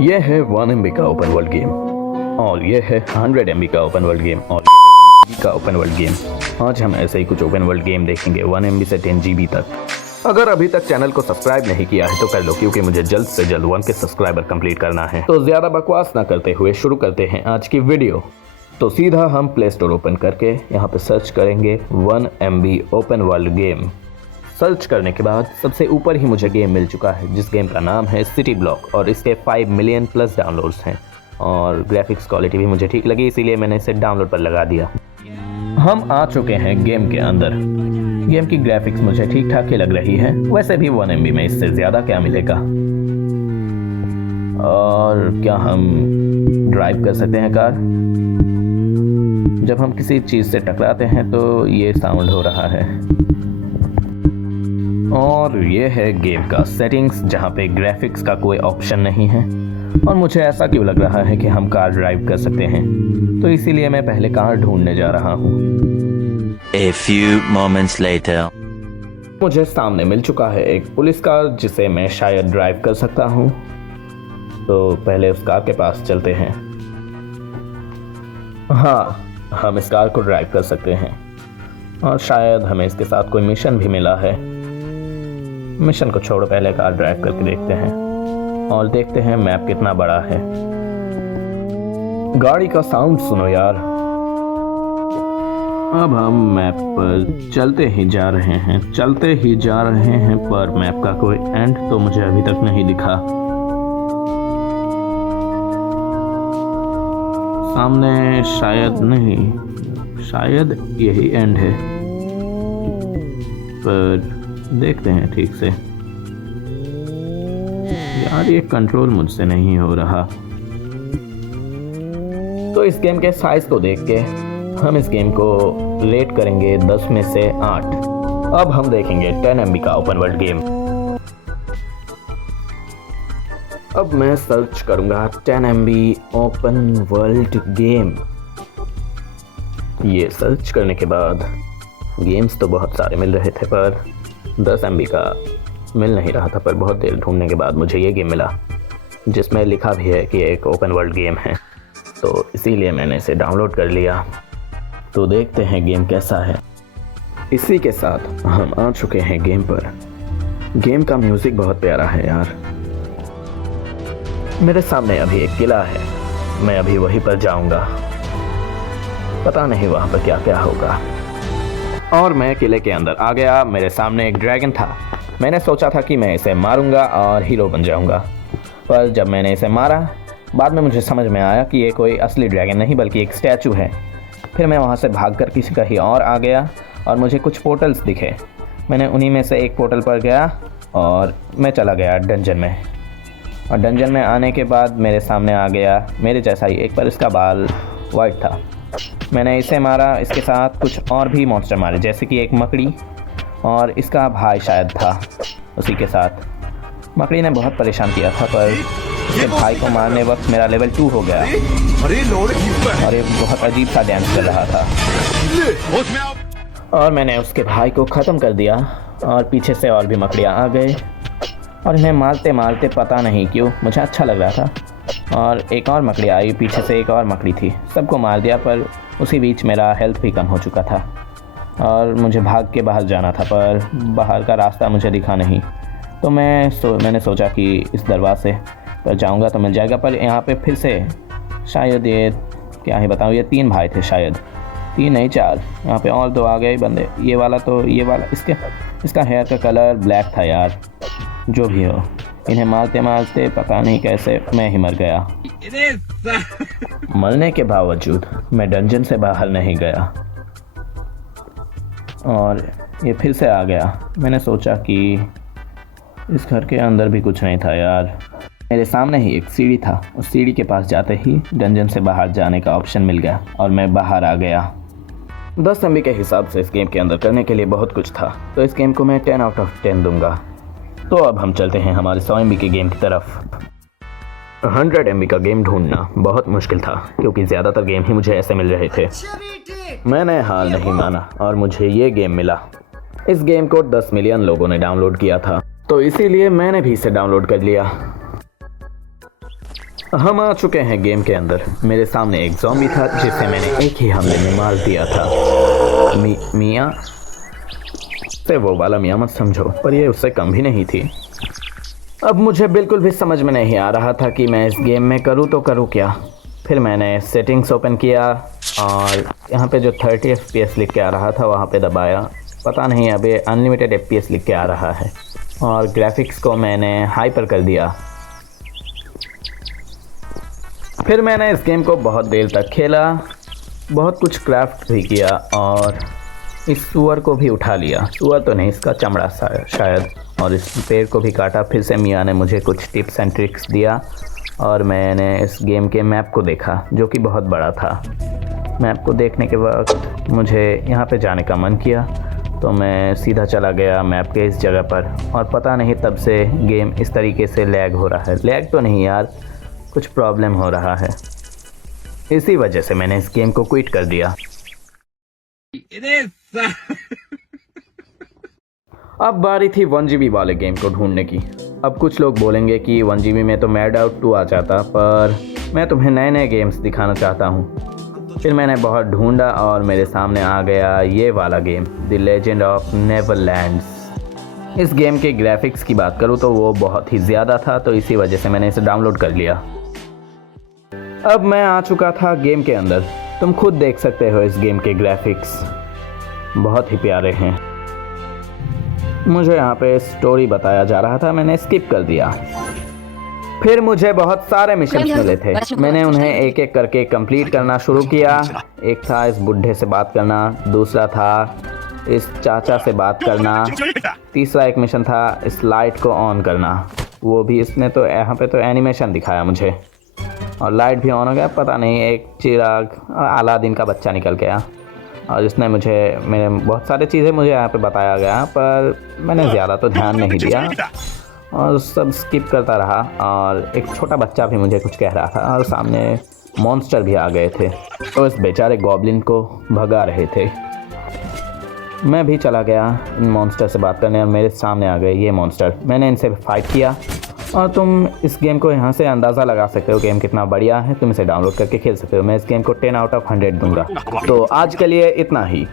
ये है 1 MB का ओपन वर्ल्ड गेम और ये है 100 MB का ओपन वर्ल्ड गेम और ये है 1 GB का ओपन वर्ल्ड गेम। आज हम ऐसे ही कुछ ओपन वर्ल्ड गेम देखेंगे 1 MB से 10 GB तक। अगर अभी तक चैनल को सब्सक्राइब नहीं किया है तो कर लो, क्योंकि मुझे जल्द से जल्द 1K सब्सक्राइबर कंप्लीट करना है। तो ज़्यादा बकवास ना करते हुए शुरू करते हैं आज की वीडियो। तो सीधा हम प्ले स्टोर ओपन करके यहाँ पे सर्च करेंगे 1 MB open world game. Search करने के बाद सबसे ऊपर ही मुझे गेम मिल चुका है, जिस गेम का नाम है सिटी ब्लॉक और इसके 5 मिलियन प्लस डाउनलोड्स हैं और ग्राफिक्स क्वालिटी भी मुझे ठीक लगी, इसीलिए मैंने इसे डाउनलोड पर लगा दिया। हम आ चुके हैं गेम के अंदर। गेम की ग्राफिक्स मुझे ठीक ठाक ही लग रही है, वैसे भी 1 MB में इससे ज़्यादा क्या मिलेगा। और क्या हम ड्राइव कर सकते हैं कार? जब हम किसी चीज़ से टकराते हैं तो ये साउंड हो रहा है। और ये है गेम का सेटिंग्स, जहाँ पे ग्राफिक्स का कोई ऑप्शन नहीं है। और मुझे ऐसा क्यों लग रहा है कि हम कार ड्राइव कर सकते हैं, तो इसीलिए मैं पहले कार ढूंढने जा रहा हूँ। A few moments later. मुझे सामने मिल चुका है एक पुलिस कार, जिसे मैं शायद ड्राइव कर सकता हूँ। तो पहले उस कार के पास चलते हैं। हाँ, हम इस कार को ड्राइव कर सकते हैं और शायद हमें इसके साथ कोई मिशन भी मिला है। मिशन को छोड़ो, पहले कार ड्राइव करके देखते हैं और देखते हैं मैप कितना बड़ा है। गाड़ी का साउंड सुनो यार। अब हम मैप पर चलते ही जा रहे हैं पर मैप का कोई एंड तो मुझे अभी तक नहीं दिखा। सामने शायद यही एंड है, पर देखते हैं ठीक से। यार ये कंट्रोल मुझसे नहीं हो रहा। तो इस गेम के साइज को देख के हम इस गेम को रेट करेंगे 10 में से 8। अब हम देखेंगे 10 MB का ओपन वर्ल्ड गेम। अब मैं सर्च करूंगा 10 MB ओपन वर्ल्ड गेम। ये सर्च करने के बाद गेम्स तो बहुत सारे मिल रहे थे, पर 10 MB का मिल नहीं रहा था। पर बहुत देर ढूंढने के बाद मुझे ये गेम मिला, जिसमें लिखा भी है कि एक ओपन वर्ल्ड गेम है, तो इसीलिए मैंने इसे डाउनलोड कर लिया। तो देखते हैं गेम कैसा है। इसी के साथ हम आ चुके हैं गेम पर। गेम का म्यूज़िक बहुत प्यारा है यार। मेरे सामने अभी एक किला है, मैं अभी वहीं पर जाऊंगा। पता नहीं वहाँ पर क्या क्या होगा। और मैं किले के अंदर आ गया। मेरे सामने एक ड्रैगन था। मैंने सोचा था कि मैं इसे मारूंगा और हीरो बन जाऊंगा, पर जब मैंने इसे मारा, बाद में मुझे समझ में आया कि ये कोई असली ड्रैगन नहीं बल्कि एक स्टैचू है। फिर मैं वहाँ से भागकर किसी कहीं और आ गया और मुझे कुछ पोर्टल्स दिखे। मैंने उन्हीं में से एक पोर्टल पर गया और मैं चला गया डंजन में। और डंजन में आने के बाद मेरे सामने आ गया मेरे जैसा ही एक, पर इसका बाल वाइट था। मैंने इसे मारा। इसके साथ कुछ और भी मॉन्स्टर मारे, जैसे कि एक मकड़ी और इसका भाई शायद था उसी के साथ। मकड़ी ने बहुत परेशान किया था, पर इसके भाई को मारने वक्त मेरा लेवल 2 हो गया और ये बहुत अजीब सा डांस कर रहा था। और मैंने उसके भाई को ख़त्म कर दिया और पीछे से और भी मकड़ियाँ आ गए और इन्हें मारते मारते पता नहीं क्यों मुझे अच्छा लग रहा था। और एक और मकड़ी आई, पीछे से एक और मकड़ी थी, सबको मार दिया। पर उसी बीच मेरा हेल्थ भी कम हो चुका था और मुझे भाग के बाहर जाना था, पर बाहर का रास्ता मुझे दिखा नहीं। तो मैंने सोचा कि इस दरवाजे पर जाऊंगा तो मिल जाएगा, पर यहाँ पे फिर से शायद ये क्या ही बताऊँ, ये 3 भाई थे, शायद 3 नहीं 4। यहाँ पे और 2 आ गए बंदे। ये वाला इसका हेयर का कलर ब्लैक था यार। जो भी हो, इन्हें मारते मारते पता नहीं कैसे मैं ही मर गया। मरने के बावजूद मैं डंजन से बाहर नहीं गया और ये फिर से आ गया। मैंने सोचा कि इस घर के अंदर भी कुछ नहीं था यार। मेरे सामने ही एक सीढ़ी था। उस सीढ़ी के पास जाते ही डंजन से बाहर जाने का ऑप्शन मिल गया और मैं बाहर आ गया। 10 MB के हिसाब से इस गेम के अंदर करने के लिए बहुत कुछ था, तो इस गेम को मैं 10 आउट ऑफ 10 दूंगा। तो अब हम चलते हैं हमारे 100 MB के गेम की तरफ। 100 MB का गेम ढूंढना बहुत मुश्किल था, क्योंकि ज़्यादातर गेम ही मुझे ऐसे मिल रहे थे। मैंने हार नहीं माना और मुझे ये गेम मिला। इस गेम को 10 मिलियन लोगों ने डाउनलोड किया था, तो इसीलिए मैंने भी इसे डाउनलोड कर लिया। हम आ चुके हैं गेम के अंदर। मेरे सामने एक ज़ॉम्बी था जिसे मैंने एक ही हमले में मार दिया था। मियाँ से वो वाला मियाँ मत समझो, पर ये उससे कम भी नहीं थी। अब मुझे बिल्कुल भी समझ में नहीं आ रहा था कि मैं इस गेम में करूँ तो करूँ क्या। फिर मैंने सेटिंग्स ओपन किया और यहाँ पे जो 30 FPS लिख के आ रहा था वहाँ पे दबाया। पता नहीं अब ये अनलिमिटेड FPS लिख के आ रहा है। और ग्राफिक्स को मैंने हाई पर कर दिया। फिर मैंने इस गेम को बहुत देर तक खेला, बहुत कुछ क्राफ्ट भी किया और इस सूअर को भी उठा लिया। सूअर तो नहीं, इसका चमड़ा शायद। और इस पेड़ को भी काटा। फिर से मियाँ ने मुझे कुछ टिप्स एंड ट्रिक्स दिया और मैंने इस गेम के मैप को देखा जो कि बहुत बड़ा था। मैप को देखने के वक्त मुझे यहाँ पे जाने का मन किया तो मैं सीधा चला गया मैप के इस जगह पर। और पता नहीं तब से गेम इस तरीके से लैग हो रहा है। लैग तो नहीं यार, कुछ प्रॉब्लम हो रहा है। इसी वजह से मैंने इस गेम को क्विट कर दिया। अब बारी थी 1GB वाले गेम को ढूंढने की। अब कुछ लोग बोलेंगे कि 1GB में तो मैड आउट 2 आ जाता, पर मैं तुम्हें नए नए गेम्स दिखाना चाहता हूँ। फिर मैंने बहुत ढूंढा और मेरे सामने आ गया ये वाला गेम, द लेजेंड ऑफ नेवरलैंड्स। इस गेम के ग्राफिक्स की बात करूँ तो वो बहुत ही ज़्यादा था, तो इसी वजह से मैंने इसे डाउनलोड कर लिया। अब मैं आ चुका था गेम के अंदर। तुम खुद देख सकते हो इस गेम के ग्राफिक्स बहुत ही प्यारे हैं। मुझे यहाँ पे स्टोरी बताया जा रहा था, मैंने स्किप कर दिया। फिर मुझे बहुत सारे मिशन मिले थे, मैंने उन्हें एक एक करके कंप्लीट करना शुरू किया। एक था इस बुढ़े से बात करना, दूसरा था इस चाचा से बात करना, तीसरा एक मिशन था इस लाइट को ऑन करना। वो भी इसने तो यहाँ पे तो एनिमेशन दिखाया मुझे और लाइट भी ऑन हो गया। पता नहीं एक चिराग अलादीन का बच्चा निकल गया और इसने मेरे बहुत सारी चीज़ें मुझे यहाँ पे बताया गया, पर मैंने ज़्यादा तो ध्यान नहीं दिया और सब स्किप करता रहा। और एक छोटा बच्चा भी मुझे कुछ कह रहा था और सामने मॉन्स्टर भी आ गए थे, तो इस बेचारे गॉब्लिन को भगा रहे थे। मैं भी चला गया इन मॉन्स्टर से बात करने और मेरे सामने आ गए ये मॉन्स्टर। मैंने इनसे फाइट किया और तुम इस गेम को यहाँ से अंदाज़ा लगा सकते हो गेम कितना बढ़िया है। तुम इसे डाउनलोड करके खेल सकते हो। मैं इस गेम को 10 आउट ऑफ 100 दूंगा। तो आज के लिए इतना ही।